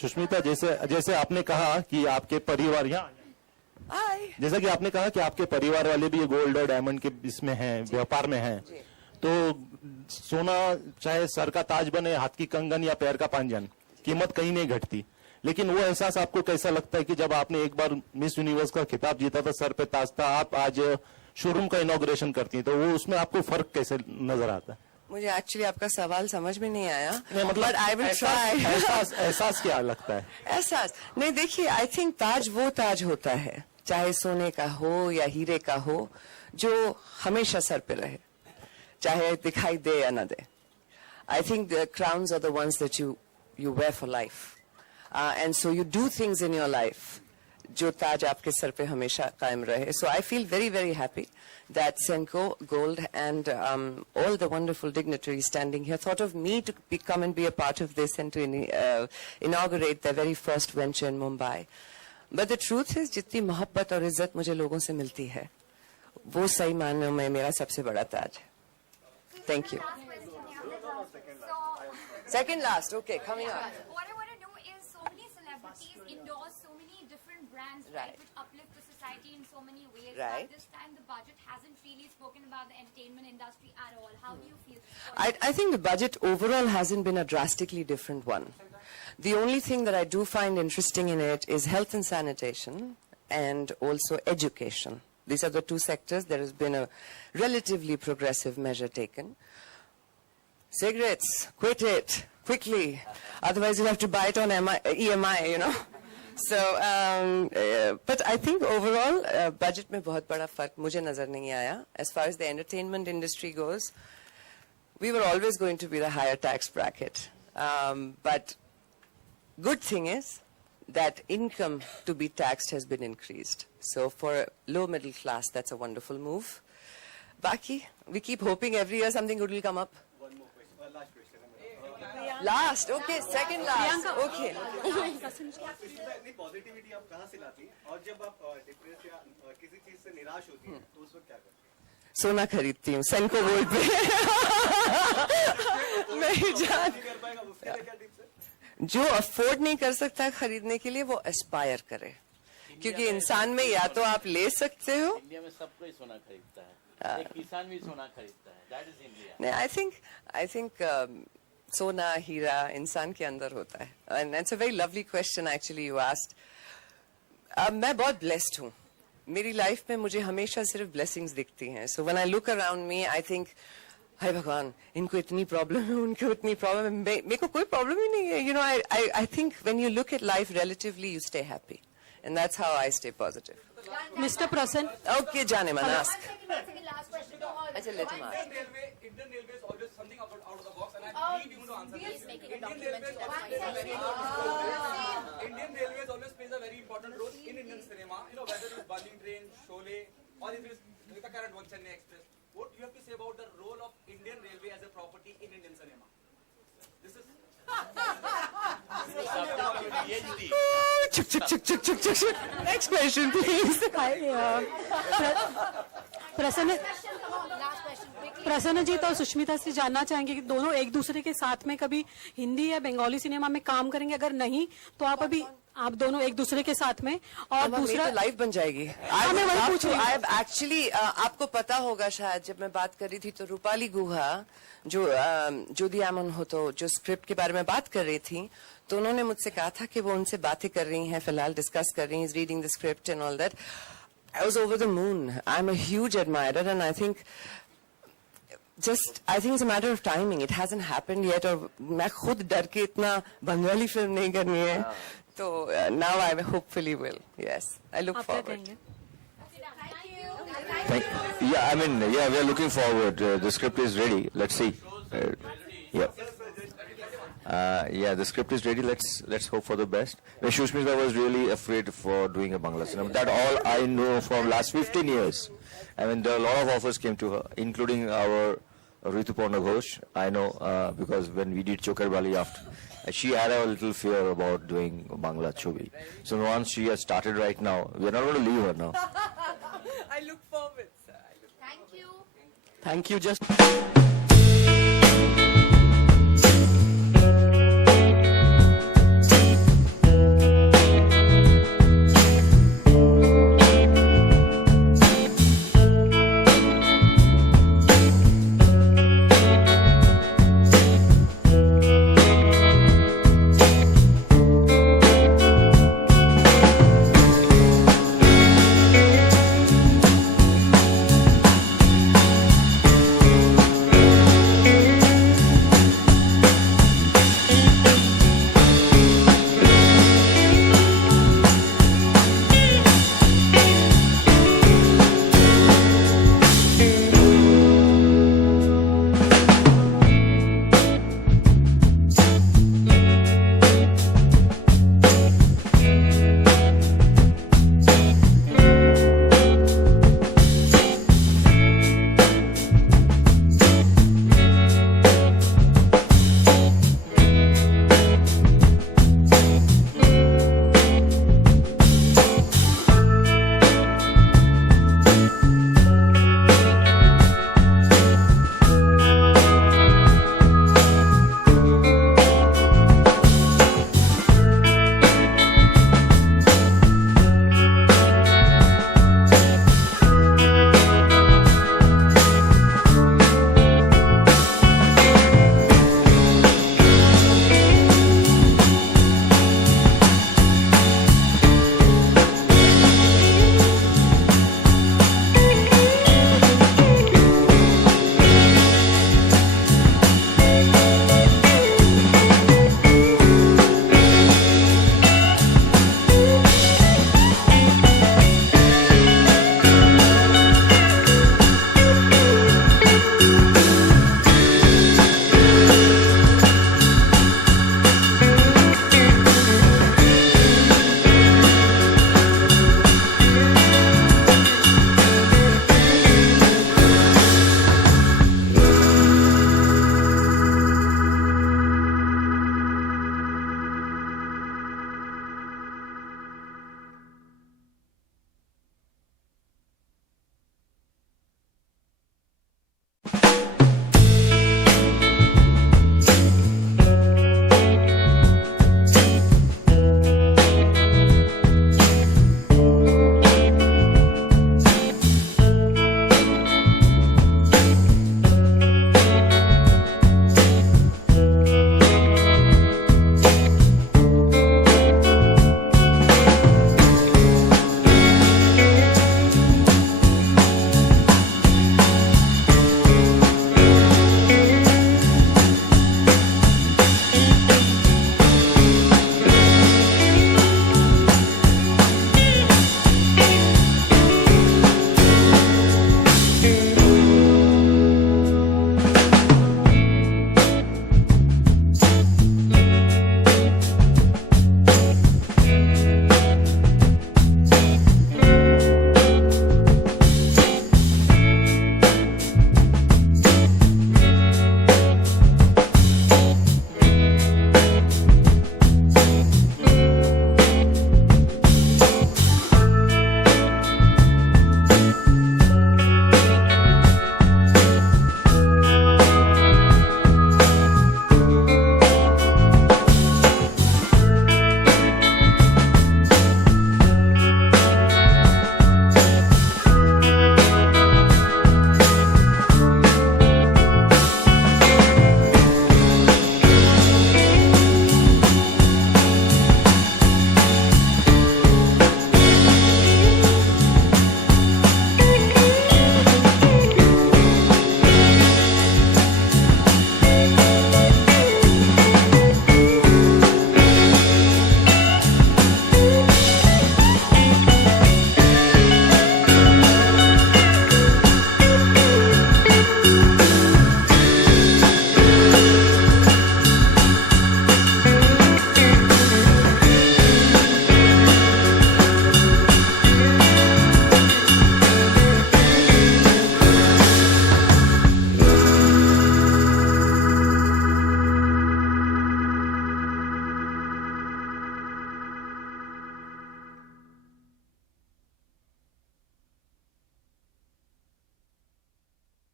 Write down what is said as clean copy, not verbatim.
सुष्मिता, जैसे आपने कहा कि आपके परिवार जैसा कि आपने कहा कि आपके परिवार वाले भी गोल्ड और डायमंड के इसमें हैं, व्यापार में हैं, तो सोना चाहे सर का ताज बने, हाथ की कंगन या पैर का पांजन, कीमत कहीं नहीं घटती। लेकिन वो एहसास आपको कैसा लगता है कि जब आपने एक बार मिस यूनिवर्स का खिताब जीता था, सर पे ताज था, आप आज शोरूम का इनॉग्रेशन करती हैं, तो वो उसमें आपको फर्क कैसे नजर आता है? मुझे एक्चुअली आपका सवाल समझ में नहीं आया। मतलब आई विल ट्राई। एहसास क्या लगता है? एहसास नहीं, देखिए, आई थिंक ताज वो ताज होता है, चाहे सोने का हो या हीरे का हो, जो हमेशा सर पे रहे, चाहे दिखाई दे या ना दे। I think the crowns are the ones that you wear for life, and so you do things in your life जो ताज आपके सर पे हमेशा कायम रहे. So I feel very, very happy that Senco Gold and all the wonderful dignitaries standing here thought of me to come and be a part of this and to inaugurate their very first venture in Mumbai. But the truth is, जितनी मोहब्बत और इज्जत मुझे लोगों से मिलती है, वो सही मायनों में मेरा सबसे बड़ा ताज है. Thank you. Second last, okay, coming up. What I want to know is, so many celebrities endorse so many different brands, right, which uplift the society in so many ways. Right. But this time, the budget hasn't really spoken about the entertainment industry at all. How do you feel? I think the budget overall hasn't been a drastically different one. The only thing that I do find interesting in it is health and sanitation and also education. These are the two sectors. There has been a relatively progressive measure taken. Cigarettes, quit it quickly. Otherwise, you'll have to buy it on EMI, you know. So, but I think overall, budget में बहुत बड़ा फर्क मुझे नजर नहीं आया. As far as the entertainment industry goes, we were always going to be the higher tax bracket. But good thing is that income to be taxed has been increased. So for a low middle class, that's a wonderful move. Baki, we keep hoping every year something good will come up. One more question, last question. Last, okay, second last, okay. इतनी positivity आप कहाँ से लाती हैं? और जब आप depress या किसी चीज से निराश होती हैं, तो उस वक्त क्या करती हैं? सोना खरीदती हूँ सेंको गोल्ड पे. नहीं जान, जो अफोर्ड नहीं कर सकता खरीदने के लिए, वो एस्पायर करे, क्योंकि इंसान में या तो आप ले सकते हो. इंडिया में सब कोई सोना खरीदता है, एक किसान भी सोना खरीदता है. That is India. नहीं, I think सोना हीरा इंसान के अंदर होता है. And that's a very lovely question actually you asked. मैं बहुत blessed हूँ. मेरी लाइफ में मुझे हमेशा सिर्फ ब्लेसिंग्स दिखती हैं. So when I look around me, I think, हाय भगवान, इनको इतनी प्रॉब्लम है, उनको इतनी प्रॉब्लम है, मेरे को कोई प्रॉब्लम ही नहीं है. You know, I think when you look at life relatively, you stay happy. And that's how I stay positive. Mr. Prasann. Okay, Janeman, ask. Last question. अच्छा, let him ask. Indian Railway is always something out of the box, and I need you to answer this. Indian Railways always plays a very important role in Indian cinema. You know, whether it's Burning Train, Sholay, or if it's the current one, Chennai Express. What do you have to say about the role of Indian Railway as a property in Indian cinema? This is Chuk. Next question, please. प्रसन्न जी तो सुष्मिता से जानना चाहेंगे कि दोनों एक दूसरे के साथ में कभी हिंदी या बंगाली सिनेमा में काम करेंगे? अगर नहीं तो आप दोनों एक दूसरे के साथ में. और दूसरा लाइव बन जाएगी. मैं वही पूछ रही हूँ. एक्चुअली आपको पता होगा शायद, जब मैं बात कर रही थी तो रूपाली गुहा जो दियामन हो तो जो स्क्रिप्ट के बारे में बात कर रही थी, तो उन्होंने मुझसे कहा था कि वो उनसे बातें कर रही हैं, फिलहाल डिस्कस कर रही हैं, reading the script and all that. I was over the moon. I'm a huge admirer, and I think it's a matter of timing. It hasn't happened yet. और मैं खुद डर के इतना बंगाली फिल्म नहीं करनी है. तो now I hopefully will. Yes, I look forward. We are looking forward. The script is ready. Let's see. The script is ready. Let's hope for the best. Sushmita was really afraid for doing a Bangla cinema. That all I know from last 15 years. I mean, there are a lot of offers came to her, including our Rituparna Ghosh. I know because when we did Chokar Bali after, she had a little fear about doing Bangla Chobi. So once she has started right now, we are not going to leave her now. I look forward, sir. Thank you. Thank you. Just.